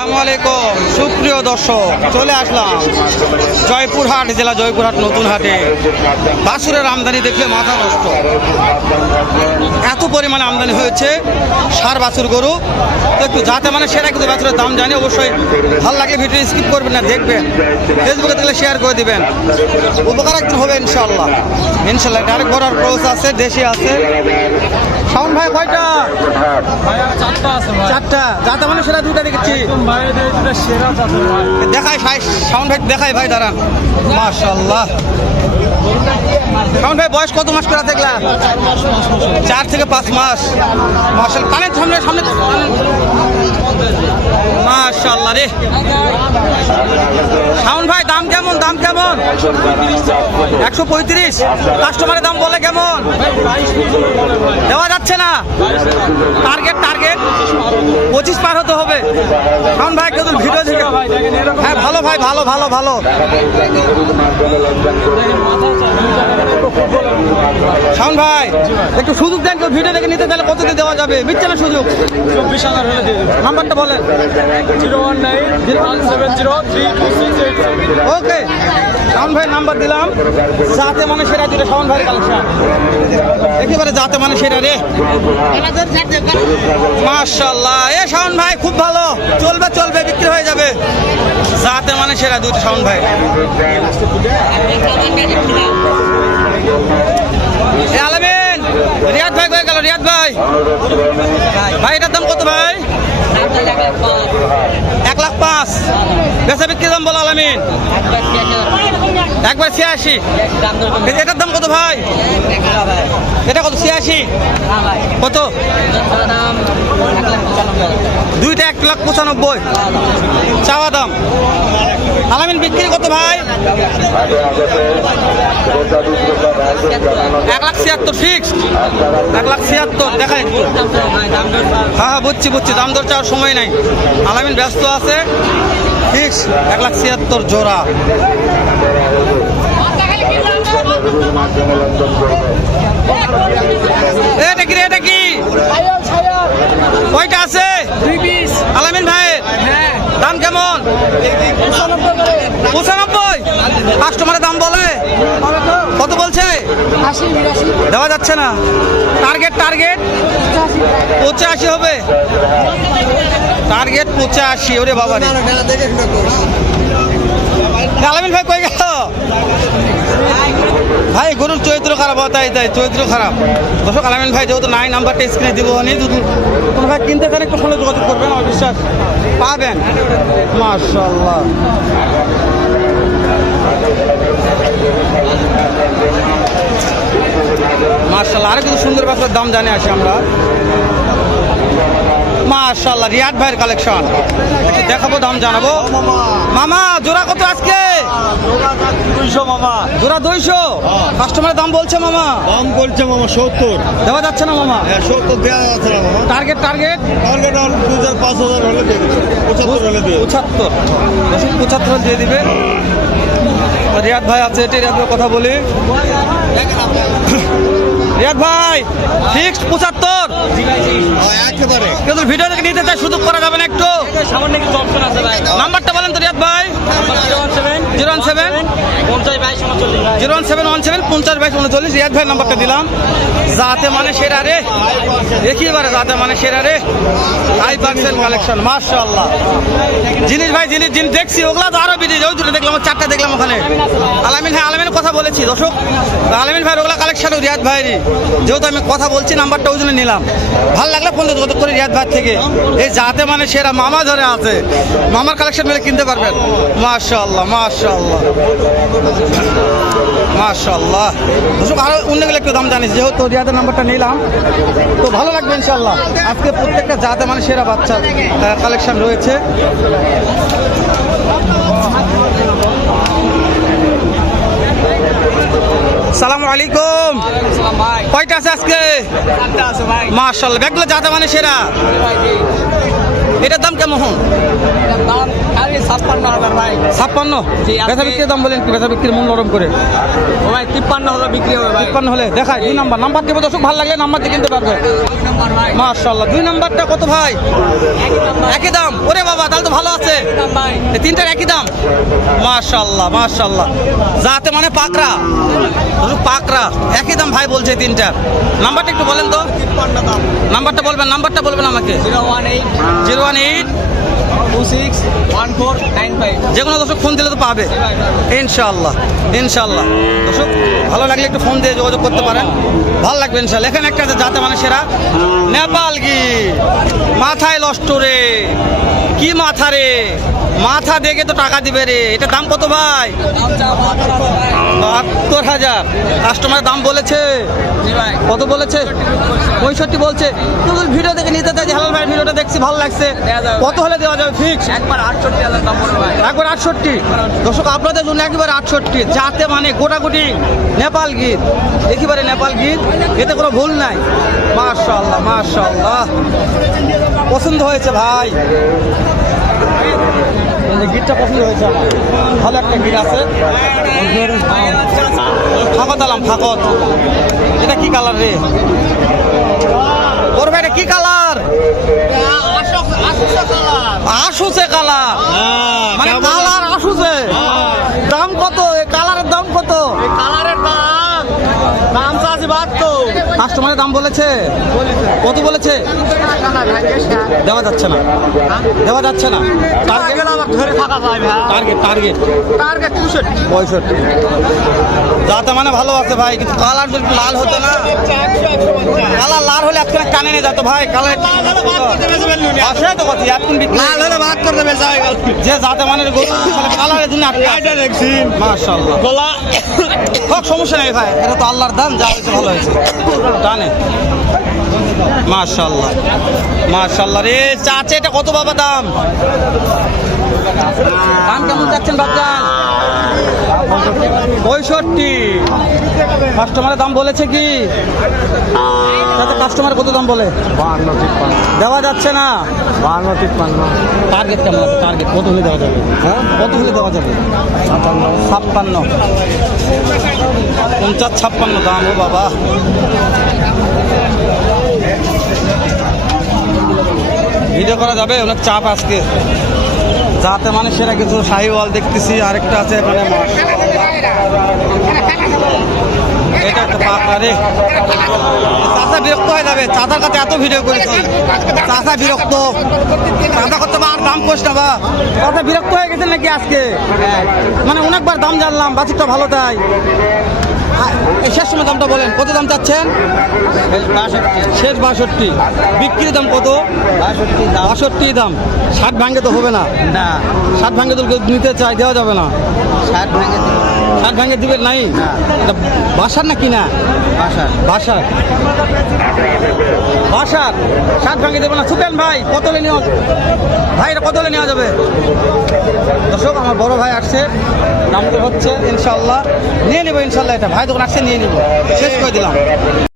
আসসালামু আলাইকুম। সুপ্রিয় দর্শক, চলে আসলাম জয়পুরহাট জেলা জয়পুরহাট নতুন হাটে। বাসুরের আমদানি দেখলে মাথা নষ্ট। এত পরিমাণে আমদানি হয়েছে সার, বাছুর, গরু। তো একটু যাতে মানে সেটা কিন্তু বাছুরের দাম জানি, অবশ্যই ভালো লাগে, ভিডিও স্কিপ করবেন না, দেখবেন। ফেসবুকে দেখলে শেয়ার করে দিবেন। উপকার একদিন হবে ইনশাল্লাহ ইনশাল্লাহ ডাইরেক্ট বড়ার ক্রোস আছে, দেশি আছে। শাওন ভাই কয়টা? চারটা চারটা। মানে সেটা দুটা দেখেছি। সেরা চাদর ভাই। দেখাই ভাই শাওন ভাই দেখাই ভাই দাঁড়ান। মাশাল্লাহ শাওন ভাই বয়স কত মাস করে দেখলা? চার থেকে পাঁচ মাস। মার্শাল কানের সামনে সামনে। মাশাল্লাহ রে। দাম কেমন? একশো পঁয়ত্রিশ? কাস্টমারের দাম বলে কেমন? দেওয়া যাচ্ছে না। Target target. পঁচিশ পার হতে হবে। শাওন ভাই কেউ ভিডিও থেকে হ্যাঁ ভালো ভাই ভালো ভালো ভালো। শাওন ভাই একটু সুযোগ দেন কেউ ভিডিও দেখে নিতে চাইলে কতদিন দেওয়া যাবে? মিথ্যে না সুযোগ? চব্বিশ হাজার হলে দিয়ে নাম্বারটা বলেন। Zero one nine zero one seven zero three two six eight okay. Shawon ভাই নাম্বার দিলাম। যাতে মানে সেরা শাওন ভাই কালেকশন। একেবারে যাতে মানে সেরা রে। মাশাল্লাহ এ শাওন ভাই, খুব ভালো। চলবে চলবে, বিক্রি হয়ে যাবে। যাতে মানে সেরা দুটো শাওন ভাই। আলামিন, রিয়াদ ভাই কয়ে গেল? রিয়াদ ভাই। ভাই, এটার দাম কত ভাই? পাঁচ। বেচা বিক্রি দাম বলো আলামিন। একবার ছিয়াশি। এটার দাম কত ভাই? এটা কত, ছিয়াশি? কত? দুইটা এক লাখ পঁচানব্বই। চাওয়া দাম। আলামিন, বিক্রি কত ভাই? এক লাখ ছিয়াত্তর ফিক্স এক লাখ ছিয়াত্তর, দেখাই। হ্যাঁ হ্যাঁ বুঝছি বুঝছি। দাম দর চাওয়ার সময় নাই। আলামিন ব্যস্ত আছে। ফিক্স এক লাখ ছিয়াত্তর জোড়া। এটা কি এটা কি? কয়টা আছে? আলামিন ভাই হ্যাঁ। দাম কেমন? পঁচানব্বই। কাস্টমারের দাম বলে? কত বলছে? দেওয়া যাচ্ছে না। টার্গেট টার্গেট পঁচাশি হবে। টার্গেট পঁচাশি ওরে বাবা আলামিন ভাই কই গেল? ভাই গরুর চরিত্র খারাপ তাই তাই চরিত্র খারাপ। দর্শক আলামিন ভাই যেহেতু নাই নাম্বারটা স্ক্রিনে দিব নি যদি কোনো ভাই কিনতে চান একটু ফোনে যোগাযোগ করবেন আমার বিশ্বাস পাবেন। মাশাল্লাহ মার্শাল্লাহ আরও কিছু সুন্দর বাচ্চার দাম জানে আসি আমরা। মার্শাল্লাহ রিয়াদ ভাইয়ের কালেকশন দেখাবো দাম জানাব। মামা জোড়া কত আজকে? দুইশো মামা। জোড়া দুইশো? কাস্টমারের দাম বলছে মামা। দাম বলছে মামা সত্তর। দেওয়া যাচ্ছে না মামা? হ্যাঁ সত্তর দেওয়া যাচ্ছে না মামা। টার্গেট টার্গেট টার্গেট আর দু হাজার পাঁচ হাজার হলে দেবে পঁচাত্তর হলে দিয়ে দেবে। পঁচাত্তর। পঁচাত্তর দিয়ে দিবে। রিয়াদ ভাই আছে এটা রিয়াদ কথা বলি। রিয়াদ ভাই ফিক্সড পঁচাত্তর। হ্যাঁ, কিন্তু ভিডিও দেখে নিতে চাই সুযোগ করা যাবে না একটু। সামান্য কিছু অপশন আছে ভাই। নাম্বারটা বলেন তো রিয়াদ ভাই। Zero one seven? Zero one seven ভাই ওয়ান সেভেন পঞ্চাশ বাইশ উনচল্লিশ। রিয়াদ ভাই নাম্বারটা দিলাম। যাতে মানে সেরা রে। একেবারে যাতে মানে সেরা রে। হাই পার্সেন্ট কালেকশন মার্শাল্লাহ জিনিস ভাই জিনিস জিনিস দেখছি ওগুলা তো আরও বেরিয়ে ওই দুটো দেখলাম চারটা দেখলাম ওখানে। আলামিন হ্যাঁ আলামিনের কথা বলেছি দর্শক। আলামিন ভাই ওগুলা কালেকশন রিয়াদ ভাইরই যেহেতু আমি কথা বলছি নাম্বারটা ওই জন্য নিলাম। ভালো লাগলে ফোন যোগাযোগ করে রিয়াদ ভাই থেকে। এই যাতে মানে সেরা মামা ধরে আছে। মামার কালেকশন মিলে কিনতে পারবেন। মাশাল্লাহ মাশাল্লাহ মাশাল্লাহ দর্শক আরও অন্যগুলো একটু দাম জানিস যেহেতু রিয়াদের নাম্বারটা নিলাম তো ভালো লাগবে ইনশাল্লাহ আজকে প্রত্যেকটা জাতে মানে সেরা বাচ্চার কালেকশন রয়েছে। সালাম আলাইকুম। কয়টা আছে আজকে? মাশাল্লাহ ব্যাগগুলো যাতে মানে সেরা। এটার দাম কেমন? ছাপ্পান্ন হাজার ভাই। ছাপ্পান্ন? জি, বেচা বিক্রির দাম বলেন কি? বেচা বিক্রির মূল নরম করে। ভাই তিপ্পান্ন হলে বিক্রি হবে তিপ্পান্ন হলে? দেখায় দুই নাম্বার। নাম্বার দেবো দর্শক ভালো লাগলে নাম্বার দিয়ে কিনতে পারবে। মাশাল্লাহ দুই নাম্বারটা কত ভাই? একই দাম। ওরে বাবা তাহলে তো ভালো আছে। এই তিনটার একই দাম। মাশাল্লাহ মাশাল্লাহ যাতে মানে পাকড়া। পাকড়া। একই দাম ভাই বলছে তিনটার। নাম্বারটা একটু বলেন তো। নাম্বারটা বলবেন নাম্বারটা বলবেন আমাকে। Zero one eight. Zero one eight. Two six. যে কোনো দর্শক ফোন দিলে তো পাবে। ইনশাল্লাহ ইনশাল্লাহ দর্শক, ভালো লাগলে একটু ফোন দিয়ে যোগাযোগ করতে পারেন। ভালো লাগবে ইনশাল্লাহ এখানে একটা আছে যাতে মানে সেরা। নেপাল গি মাথায় লষ্ট রে। কি মাথা রে? মাথা দেখে তো টাকা দিবে রে। এটা দাম কত ভাই? বাহাত্তর হাজার। ভাই বাহাত্তর হাজার কাস্টমার দাম বলেছে। কত বলেছে? পঁয়ষট্টি বলছে। ভিডিও দেখে নিতে চাই হালাল ভাই ভিডিওটা দেখছি ভালো লাগছে। কত হলে দেওয়া যাবে? ফিক্স একবার আটষট্টি হাজার দাম একবার আটষট্টি। দর্শক আপনাদের জন্য একবার আটষট্টি। যাতে মানে গোটাগুটি নেপাল গীত। একেবারে নেপাল গীত। এতে কোনো ভুল নাই। মাশাল্লাহ মাশাল্লাহ পছন্দ হয়েছে ভাই। এই গিটটা পছন্দ হয়েছে আমার। ভালো একটা গিট আছে। ফাঁকত আলাম ফাঁকত। এটা কি কালার রে? ওর ভাই এটা কি কালার? আসুছে কালার। মানে কালার আসুছে দাম কত? কালারের দাম কত? কালারের দাম দাম চাচ্ছি বাহাত্তর। কাস্টমারের দাম বলেছে? কত বলেছে? দেওয়া যাচ্ছে না। দেওয়া যাচ্ছে না। আমার ধরে থাকা যায় ভাই। টার্গেট টার্গেট টার্গেট চৌষট্টি পঁয়ষট্টি। যাতে মানে ভালো আছে ভাই কিন্তু কালার যদি লাল হতো না। কালার লাল হলে আজকে কানে নিয়ে যেত ভাই কালার আসে তো কথা এখন লাল হলে ভাগ করতে গেল। যে যাতে মানে কালারের জন্য আটকে। দেখছি। মাশাআল্লাহ। গোলা। হোক সমস্যা নেই ভাই এটা তো আল্লাহর দান যা হয়েছে ভালো হয়েছে। টানে। মাশাল্লাহ মাশাল্লাহ রে চাচে এটা কত বাবা দাম? দাম কেমন যাচ্ছেন বাবজান পঁয়ষট্টি। কাস্টমারের দাম বলেছে কি? তাতে কাস্টমার কত দাম বলে? দেওয়া যাচ্ছে না। বাহান্ন তিপ্পান্ন। টার্গেট কেমন আছে? টার্গেট কত হলে দেওয়া যাবে? হ্যাঁ? কত হলে দেওয়া যাবে? সাতান্ন ছাপ্পান্ন। পঞ্চাশ ছাপ্পান্ন। দাম ও বাবা। ভিডিও করা যাবে? অনেক চাপ আজকে। যাতে মানে সেটা কিছু শাহিওয়াল দেখতেছি, আরেকটা আছে এখানে এটা একটা পাকড়া রে চাচা বিরক্ত হয়ে যাবে। চাচার কাছে এত ভিডিও করেছি। চাচা বিরক্ত। চাচা করতে আর দাম না বা? চাচা বিরক্ত হয়ে গেছে নাকি আজকে? মানে অনেকবার দাম জানলাম বাছুরটা ভালো তাই। এই শেষ সময় দামটা বলেন কত দাম চাচ্ছেন? শেষ বাষট্টি। বিক্রির দাম কত? বাষট্টি দাম। ষাট ভাঙ্গে তো হবে না। না। ষাট ভাঙ্গে তো নিতে চাই দেওয়া যাবে না। ষাট ভেঙে ষাট ভাঙ্গে দিবেন নাই? বাসার না কিনা বাসা বাসার বাসার ষাট ভাঙ্গে দেবে না। ছুটেন ভাই কত হলে নেওয়া ভাই এটা কত নেওয়া যাবে? দর্শক আমার বড় ভাই আসছে। দাম তো হচ্ছে ইনশাল্লাহ নিয়ে নেব ইনশাল্লাহ এটা। ভাই যখন আসছে নিয়ে নিব। শেষ করে দিলাম।